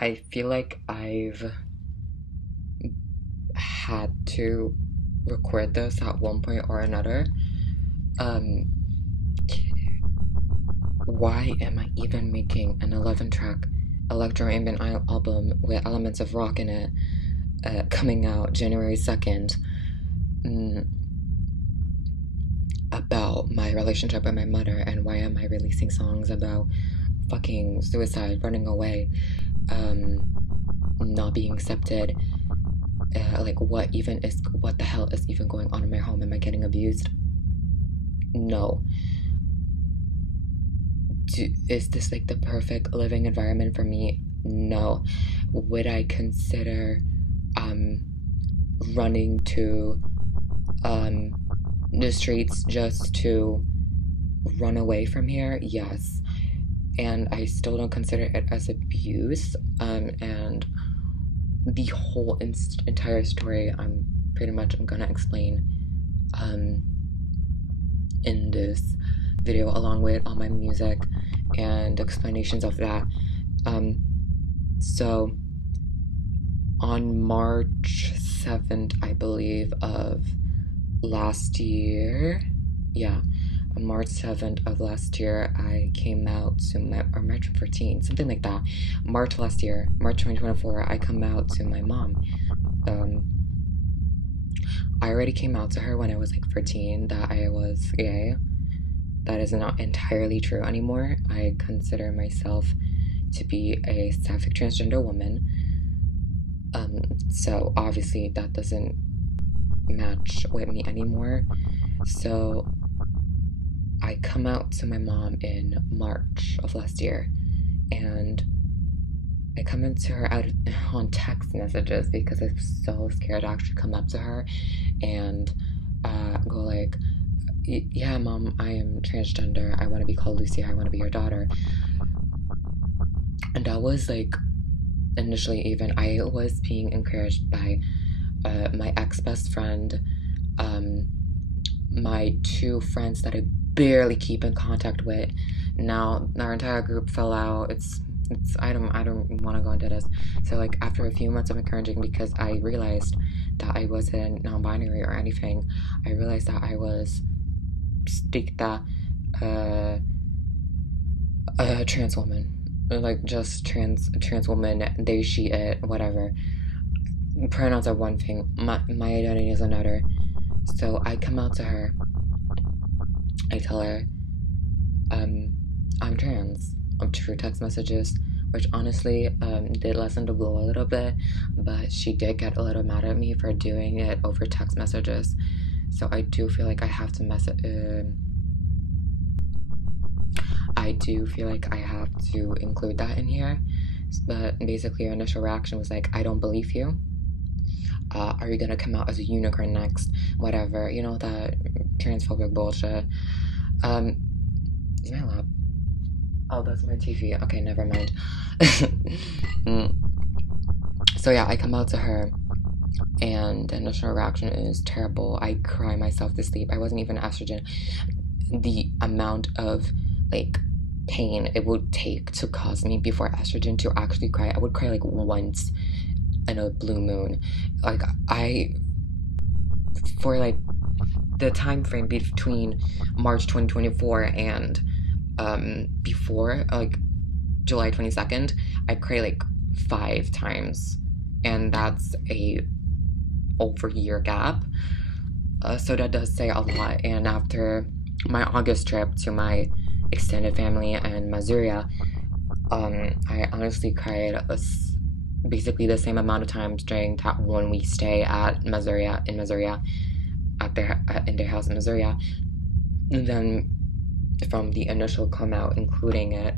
I feel like I've had to record this at one point or another. Um, why am I even making an 11-track electro ambient album with elements of rock in it, coming out January 2nd, mm, about my relationship with my mother, and why am I releasing songs about fucking suicide, running away, not being accepted? Like, what the hell is even going on in my home? Am I getting abused? No. Is this like the perfect living environment for me? No. Would I consider um running to um the streets just to run away from here? Yes. And I still don't consider it as abuse. And the whole entire story I'm gonna explain um in this video, along with all my music and explanations of that. So on March 7th, I believe, of last year, yeah, on March 7th of last year, I came out to or March 14th, something like that. March last year, March 2024, I come out to my mom. I already came out to her when I was like 14 that I was gay. That is not entirely true anymore. I consider myself to be a sapphic transgender woman. So obviously that doesn't match with me anymore. So I come out to my mom in March of last year, and I come into her out on text messages because I'm so scared to actually come up to her and go like, yeah, mom, I am transgender. I want to be called Lucy. I want to be your daughter. And that was like, initially, even I was being encouraged by my ex-best friend, my two friends that I barely keep in contact with. Now our entire group fell out. I don't want to go into this. So like after a few months of encouraging, because I realized that I wasn't non-binary or anything, I realized that I was stikta a trans woman, like just trans woman, they, she, it, whatever. Pronouns are one thing, my identity is another. So I come out to her, I tell her I'm trans, through text messages, which honestly did lessen the blow a little bit, but she did get a little mad at me for doing it over text messages. So I do feel like I have to I do feel like I have to include that in here. But basically her initial reaction was like, I don't believe you. Are you gonna come out as a unicorn next? Whatever, you know, that transphobic bullshit. Is my lap? Oh, that's my TV. Okay, never mind. So yeah, I come out to her, and the initial reaction is terrible. I cry myself to sleep. I wasn't even estrogen. The amount of like pain it would take to cause me before estrogen to actually cry, I would cry like once in a blue moon. Like for like the time frame between March 2024 and before, like July 22nd, I cry like 5 times, and that's a over year gap. So that does say a lot. And after my August trip to my extended family in Missouri, I honestly cried basically the same amount of times during that 1 week stay at Missouri, in their house in Missouri. And then from the initial come out, including it,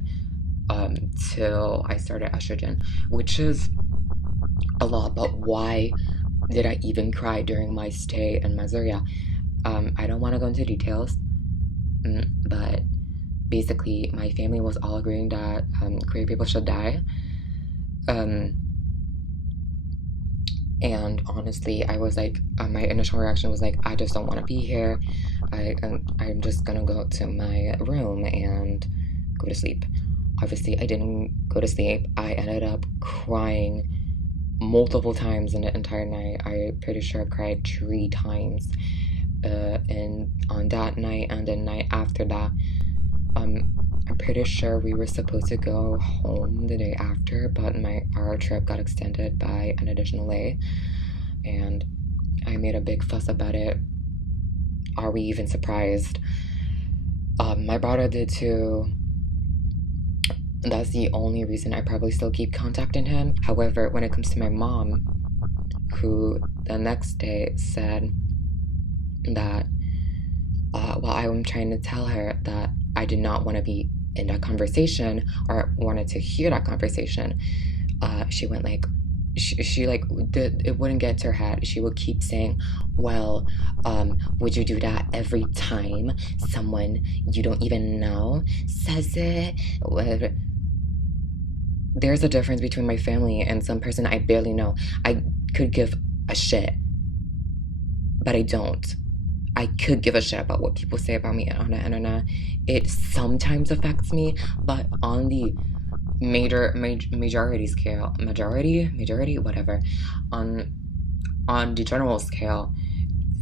till I started estrogen, which is a lot. But why did I even cry during my stay in Missouri? I don't want to go into details, but basically my family was all agreeing that queer people should die. And honestly, I was like, my initial reaction was like, I just don't want to be here. I'm just gonna go to my room and go to sleep. obviously I didn't go to sleep. I ended up crying multiple times in the entire night. I'm pretty sure I cried 3 times. And on that night and the night after that, I'm pretty sure we were supposed to go home the day after, but our trip got extended by an additional day, and I made a big fuss about it. Are we even surprised? My brother did too. That's the only reason I probably still keep contacting him. However, when it comes to my mom, who the next day said that while I'm trying to tell her that I did not want to be in that conversation or wanted to hear that conversation, she went like, she like it wouldn't get to her head. She would keep saying, well, would you do that every time someone you don't even know says it? There's a difference between my family and some person I barely know. I could give a shit, but I don't. I could give a shit about what people say about me on the internet. It sometimes affects me, but on the majority scale, majority, whatever, on the general scale,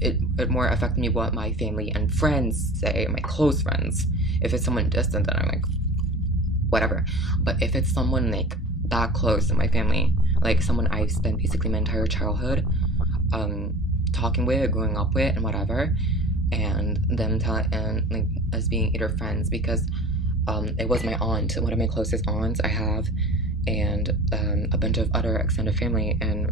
it more affects me what my family and friends say, my close friends. If it's someone distant, then I'm like, whatever. But if it's someone like that close to my family, like someone I've spent basically my entire childhood talking with, growing up with, and whatever, and them telling, and like us being either friends, because it was my aunt, one of my closest aunts I have, and a bunch of other extended family, and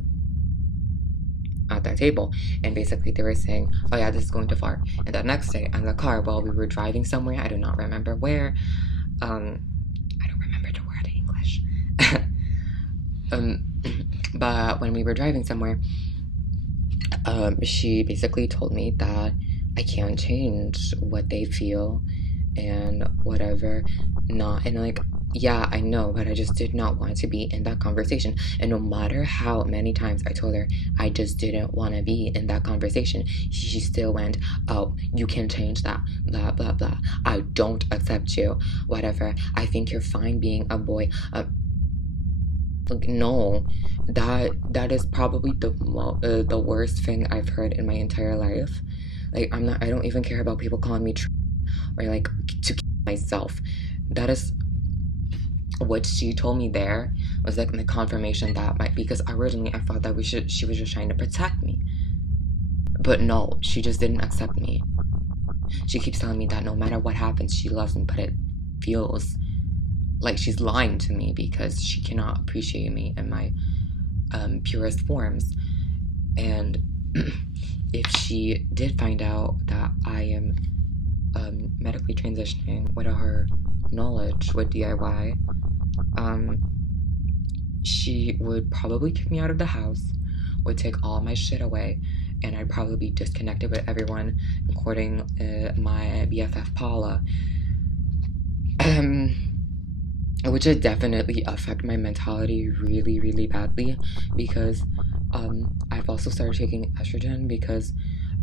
at that table, and basically they were saying, oh yeah, this is going too far. And that next day in the car while we were driving somewhere, I do not remember where, I don't remember the word in English, but when we were driving somewhere, she basically told me that I can't change what they feel and whatever. Not, and like, yeah, I know, but I just did not want to be in that conversation. And no matter how many times I told her I just didn't want to be in that conversation, she still went, oh, you can change that, blah blah blah, I don't accept you, whatever, I think you're fine being a boy. Like, no, that is probably the worst thing I've heard in my entire life. Like, I don't even care about people calling me or like to kill myself. That is what she told me. There was like the confirmation that because originally I thought that she was just trying to protect me, but no, she just didn't accept me. She keeps telling me that no matter what happens, she loves me, but it feels like she's lying to me because she cannot appreciate me in my purest forms. And if she did find out that I am medically transitioning without her knowledge with DIY, she would probably kick me out of the house, would take all my shit away, and I'd probably be disconnected with everyone, including my BFF Paula. Which would definitely affect my mentality really, really badly, because I've also started taking estrogen because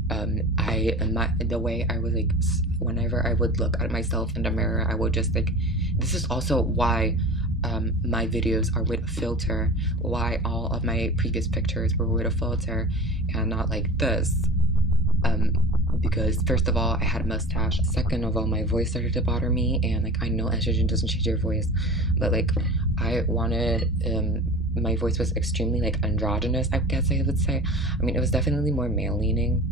the way I was like, whenever I would look at myself in the mirror, I would just like, this is also why my videos are with a filter, why all of my previous pictures were with a filter and not like this. Because first of all, I had a mustache. Second of all, my voice started to bother me, and like, I know estrogen doesn't change your voice, but like, I wanted my voice was extremely like androgynous, I guess I would say. I mean, it was definitely more male leaning,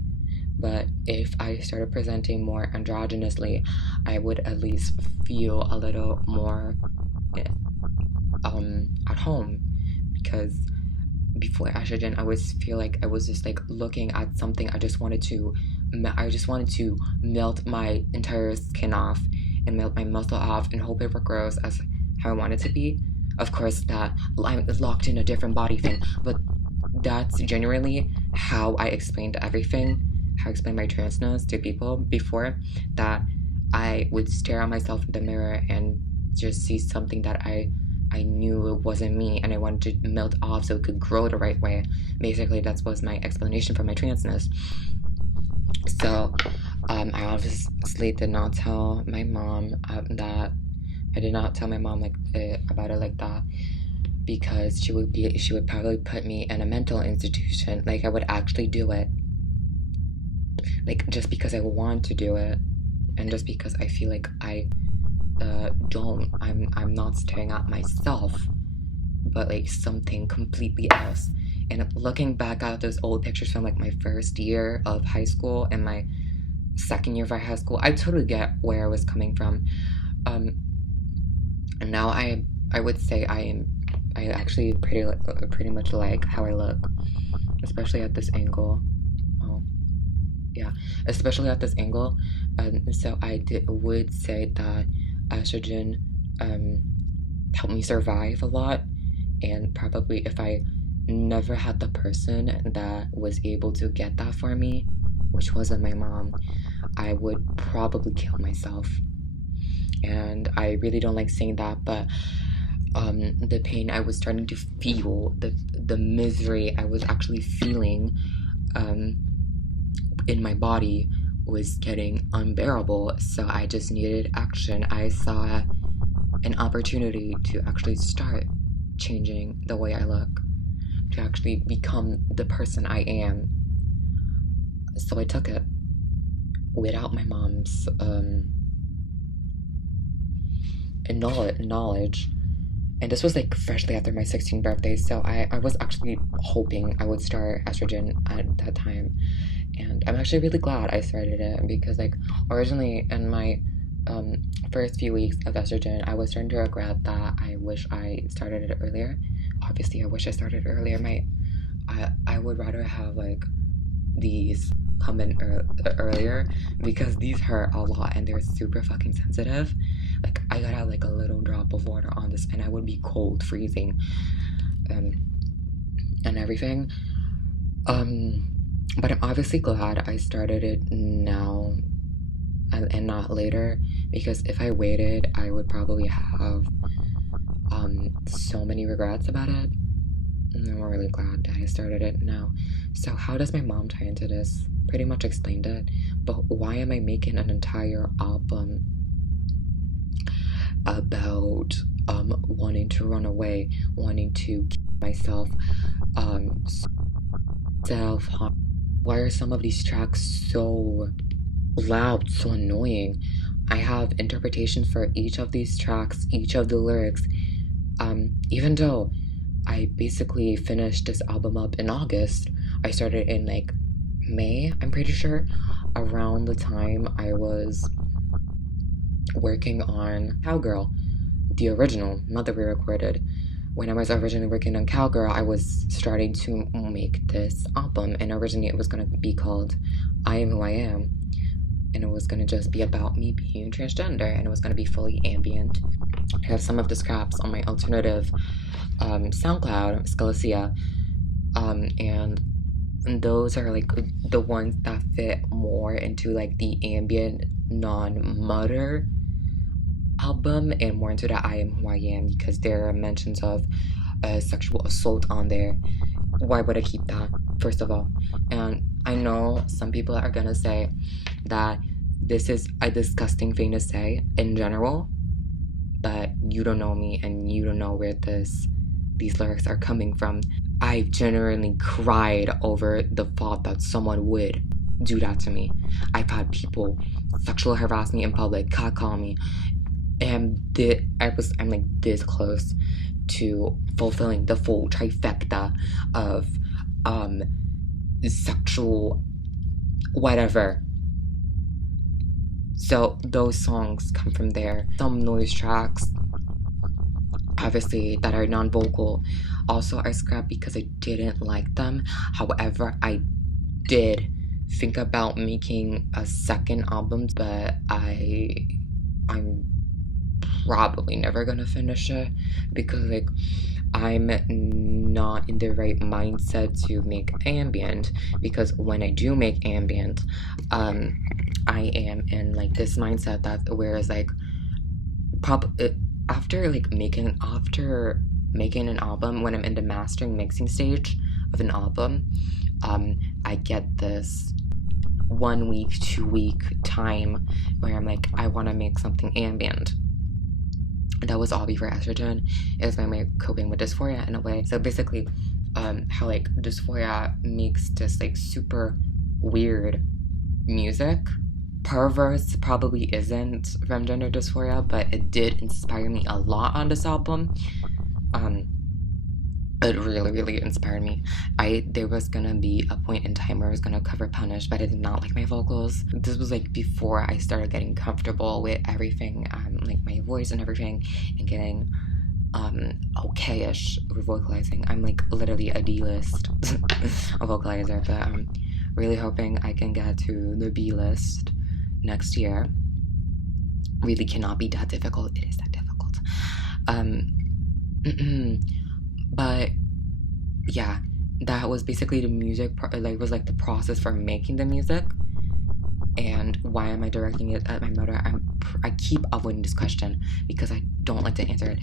but if I started presenting more androgynously, I would at least feel a little more at home, because before estrogen, I always feel like I was just like looking at something. I just wanted to melt my entire skin off and melt my muscle off and hope it regrows as how I want it to be. Of course, that I'm locked in a different body thing, but that's genuinely how I explained everything, how I explained my transness to people before, that I would stare at myself in the mirror and just see something that I knew it wasn't me, and I wanted to melt off so it could grow the right way. Basically, that was my explanation for my transness. So, I obviously did not tell my mom that I did not tell my mom like about it like that, because she would probably put me in a mental institution. Like I would actually do it, like just because I want to do it, and just because I feel like I don't. I'm not staring at myself, but like something completely else. And looking back at those old pictures from like my first year of high school and my second year of high school, I totally get where I was coming from. Um, and now I would say I actually pretty much like how I look, especially at this angle. Oh, yeah, especially at this angle. So would say that estrogen um, helped me survive a lot, and probably if I never had the person that was able to get that for me, which wasn't my mom, I would probably kill myself. And I really don't like saying that, but the pain I was starting to feel, the misery I was actually feeling um, in my body was getting unbearable. So I just needed action. I saw an opportunity to actually start changing the way I look, to actually become the person I am. So I took it without my mom's knowledge. And this was like freshly after my 16th birthday, so I was actually hoping I would start estrogen at that time. And I'm actually really glad I started it, because like originally in my first few weeks of estrogen, I was starting to regret that. I wish I started it earlier. Obviously, I wish I started earlier. I would rather have like these come in earlier, because these hurt a lot and they're super fucking sensitive. Like I gotta have like a little drop of water on this and I would be cold, freezing, um, and everything. Um, but I'm obviously glad I started it now and not later, because if I waited, I would probably have so many regrets about it. And I'm really glad that I started it now. So how does my mom tie into this? Pretty much explained it, but why am I making an entire album about wanting to run away, wanting to kill myself, um self-harm? Why are some of these tracks so loud, so annoying? I have interpretations for each of these tracks, each of the lyrics. Even though I basically finished this album up in August, I started in like May, I'm pretty sure, around the time I was working on Cowgirl, the original, not the re-recorded. When I was originally working on Cowgirl, I was starting to make this album, and originally it was going to be called I Am Who I Am, and it was going to just be about me being transgender, and it was going to be fully ambient. I have some of the scraps on my alternative SoundCloud, Scalesia, and those are like the ones that fit more into like the ambient non-mutter album, and more into the I Am Who I Am, because there are mentions of sexual assault on there. Why would I keep that, first of all? And I know some people are gonna say that this is a disgusting thing to say in general, but you don't know me and you don't know where these lyrics are coming from. I've genuinely cried over the thought that someone would do that to me. I've had people sexually harass me in public, catcall me, and I'm like this close to fulfilling the full trifecta of sexual whatever. So those songs come from there. Some noise tracks, obviously, that are non-vocal, also are scrapped because I didn't like them. However, I did think about making a second album, but I'm probably never gonna finish it, because like I'm not in the right mindset to make ambient, because when I do make ambient, I am in like this mindset that whereas like after making an album, when I'm in the mastering mixing stage of an album, I get this 1 week, 2 week time where I'm like, I want to make something ambient. that was all before estrogen. It was my way of coping with dysphoria in a way. So basically, how like dysphoria makes this like super weird music. Perverse probably isn't from gender dysphoria, but it did inspire me a lot on this album. It really, really inspired me. There was gonna be a point in time where I was gonna cover Punish, but I did not like my vocals. This was like before I started getting comfortable with everything, like my voice and everything, and getting okay-ish with vocalizing. I'm like literally a D-list vocalizer, but I'm really hoping I can get to the B-list next year. Really cannot be that difficult. It is that difficult. But yeah, that was basically the music, like was like the process for making the music. And why am I directing it at my mother? I keep avoiding this question because I don't like to answer it.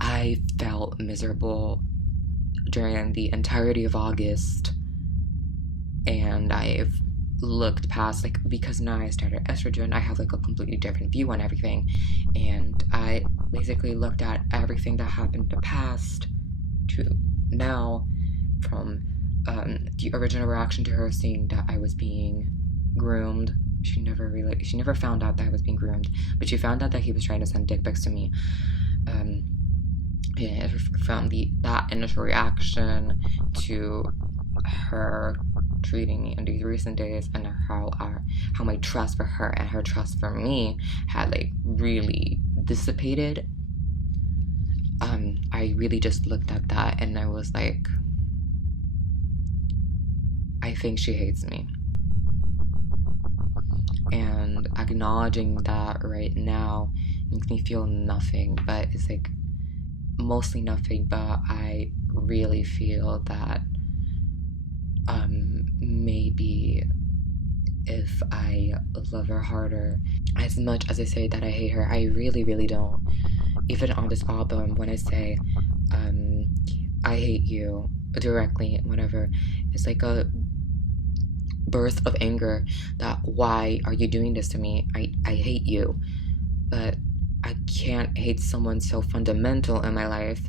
I felt miserable during the entirety of August, and I've looked past, like, because now I started estrogen, I have like a completely different view on everything, and I basically looked at everything that happened in the past to now, from the original reaction to her seeing that I was being groomed. She never found out that I was being groomed, but she found out that he was trying to send dick pics to me. Yeah, from that initial reaction to her treating me in these recent days, and how my trust for her and her trust for me had like really dissipated. I really just looked at that and I was like, I think she hates me. And acknowledging that right now makes me feel nothing, but it's like mostly nothing, but I really feel that maybe if I love her harder, as much as I say that I hate her, I really, really don't. Even on this album, when I say I hate you directly, whatever, it's like a burst of anger that why are you doing this to me? I hate you. But I can't hate someone so fundamental in my life,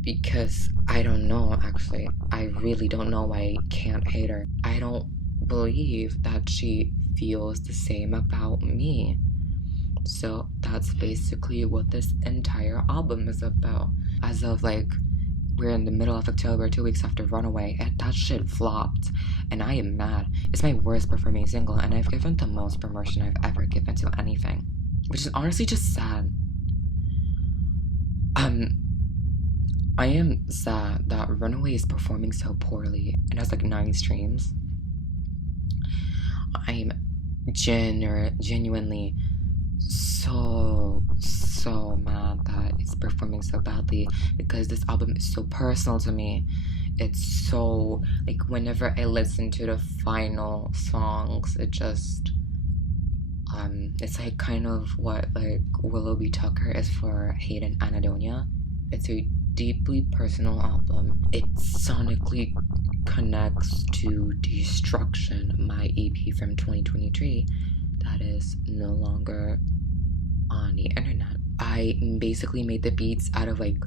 because I don't know, actually. I really don't know why I can't hate her. I don't believe that she feels the same about me. So that's basically what this entire album is about. As of like, we're in the middle of October, 2 weeks after Runaway, and that shit flopped. And I am mad. It's my worst performing single, and I've given the most promotion I've ever given to anything, which is honestly just sad. I am sad that Runaway is performing so poorly and has like 9 streams. I'm genuinely so mad that it's performing so badly, because this album is so personal to me. It's so, like, whenever I listen to the final songs, it just it's like kind of what like Willoughby Tucker is for Hayden Anadonia. It's a deeply personal album. It sonically connects to Destruction, my EP from 2023 that is no longer on the internet. I basically made the beats out of like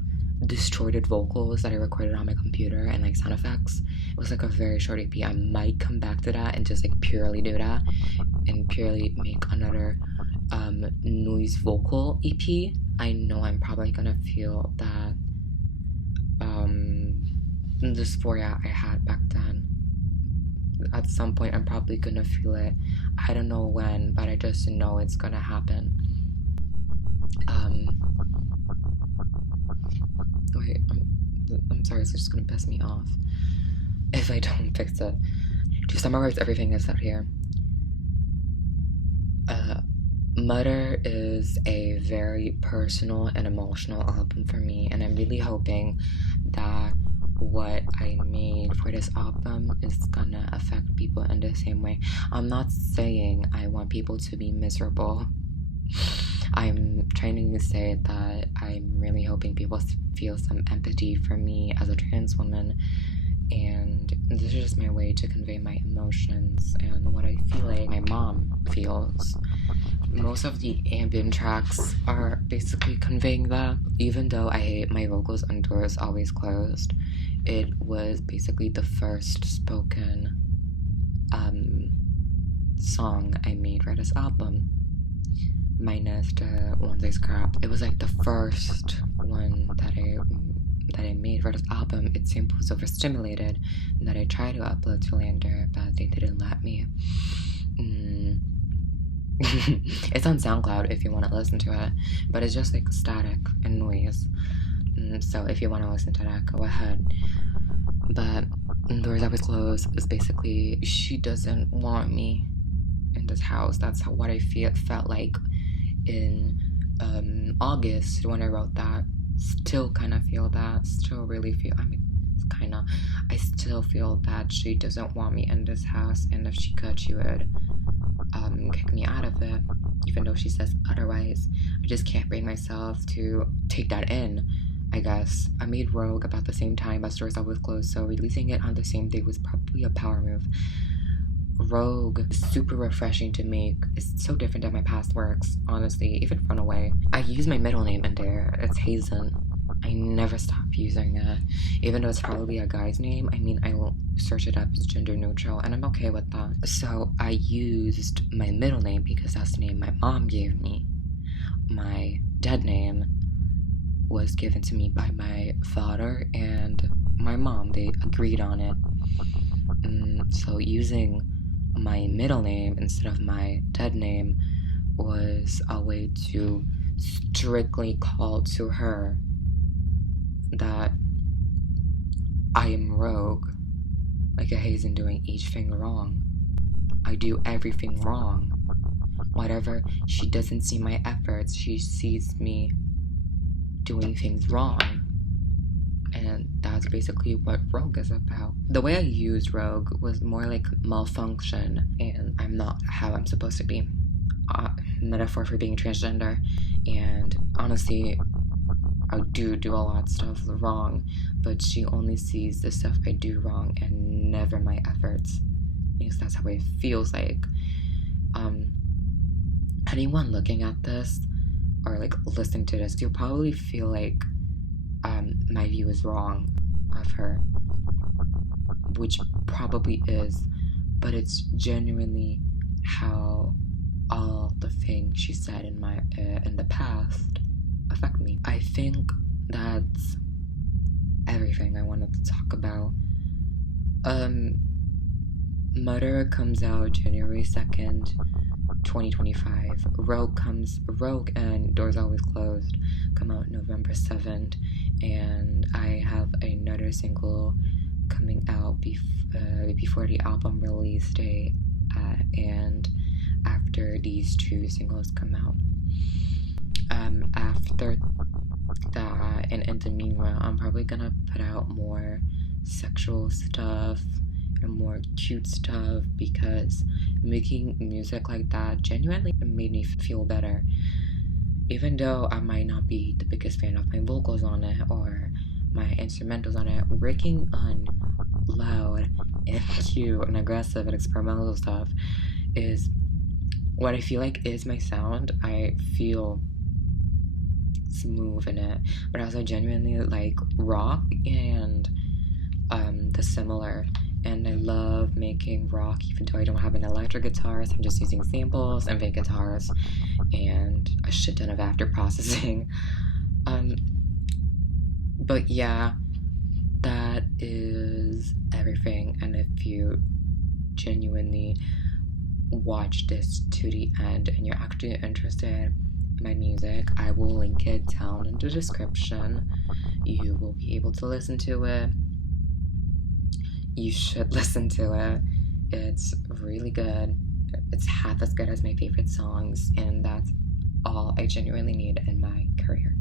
distorted vocals that I recorded on my computer and like sound effects. It was like a very short EP. I might come back to that and just like purely do that and purely make another noise vocal EP. I know I'm probably gonna feel that dysphoria I had back then. At some point I'm probably gonna feel it. I don't know when, but I just know it's gonna happen. Wait, I'm sorry, it's just gonna piss me off if I don't fix it. To summarize everything I said here, Mother is a very personal and emotional album for me, and I'm really hoping that what I made for this album is gonna affect people in the same way. I'm not saying I want people to be miserable. I'm trying to say that I'm really hoping people feel some empathy for me as a trans woman, and this is just my way to convey my emotions and what I feel like my mom feels. Most of the ambient tracks are basically conveying that. Even though I hate my vocals on Doors Always Closed, it was basically the first spoken song I made for this album, minus the ones I scrapped. It was like the first one that I made for this album. It seemed was overstimulated, and that I tried to upload to Lander, but they didn't let me. It's on SoundCloud if you want to listen to it, but it's just like static and noise. So if you want to listen to that, go ahead. But Doors Always Closed is basically, she doesn't want me in this house. That's what I felt like in August when I wrote that. Still kind of feel that. Still really feel, I still feel that she doesn't want me in this house, and if she could, she would kick me out of it, even though she says otherwise. I just can't bring myself to take that in, I guess. I made Rogue about the same time as Doors Always Closed, so releasing it on the same day was probably a power move. Rogue is super refreshing to make. It's so different than my past works, honestly, even Runaway. I use my middle name in there. It's Hazen. I never stop using it, even though it's probably a guy's name. I mean, I will search it up as gender neutral, and I'm okay with that. So I used my middle name because that's the name my mom gave me. My dead name was given to me by my father and my mom. They agreed on it. So using my middle name instead of my dead name was a way to strictly call to her that I am Rogue, like a Hazen doing each thing wrong. I do everything wrong. Whatever, she doesn't see my efforts, she sees me doing things wrong. And that's basically what Rogue is about. The way I used Rogue was more like malfunction, and I'm not how I'm supposed to be. Metaphor for being transgender. And honestly, I do a lot of stuff wrong, but she only sees the stuff I do wrong and never my efforts. Because that's how it feels like. Anyone looking at this or like listening to this, you'll probably feel like my view is wrong of her, which probably is, but it's genuinely how all the things she said in my in the past affect me. I think that's everything I wanted to talk about. Murder comes out January 2nd, 2025. Rogue and Doors Always Closed come out November 7th, and I have another single coming out before the album release date, and after these two singles come out. After that, and in the meanwhile, I'm probably gonna put out more sexual stuff and more cute stuff, because making music like that genuinely made me feel better. Even though I might not be the biggest fan of my vocals on it or my instrumentals on it, working on loud and cute and aggressive and experimental stuff is what I feel like is my sound. I feel smooth in it, but also genuinely like rock and the similar. And I love making rock, even though I don't have an electric guitar, so I'm just using samples and fake guitars and a shit ton of after processing. But yeah, that is everything. And if you genuinely watch this to the end and you're actually interested in my music, I will link it down in the description. You will be able to listen to it. You should listen to it. It's really good. It's half as good as my favorite songs, and that's all I genuinely need in my career.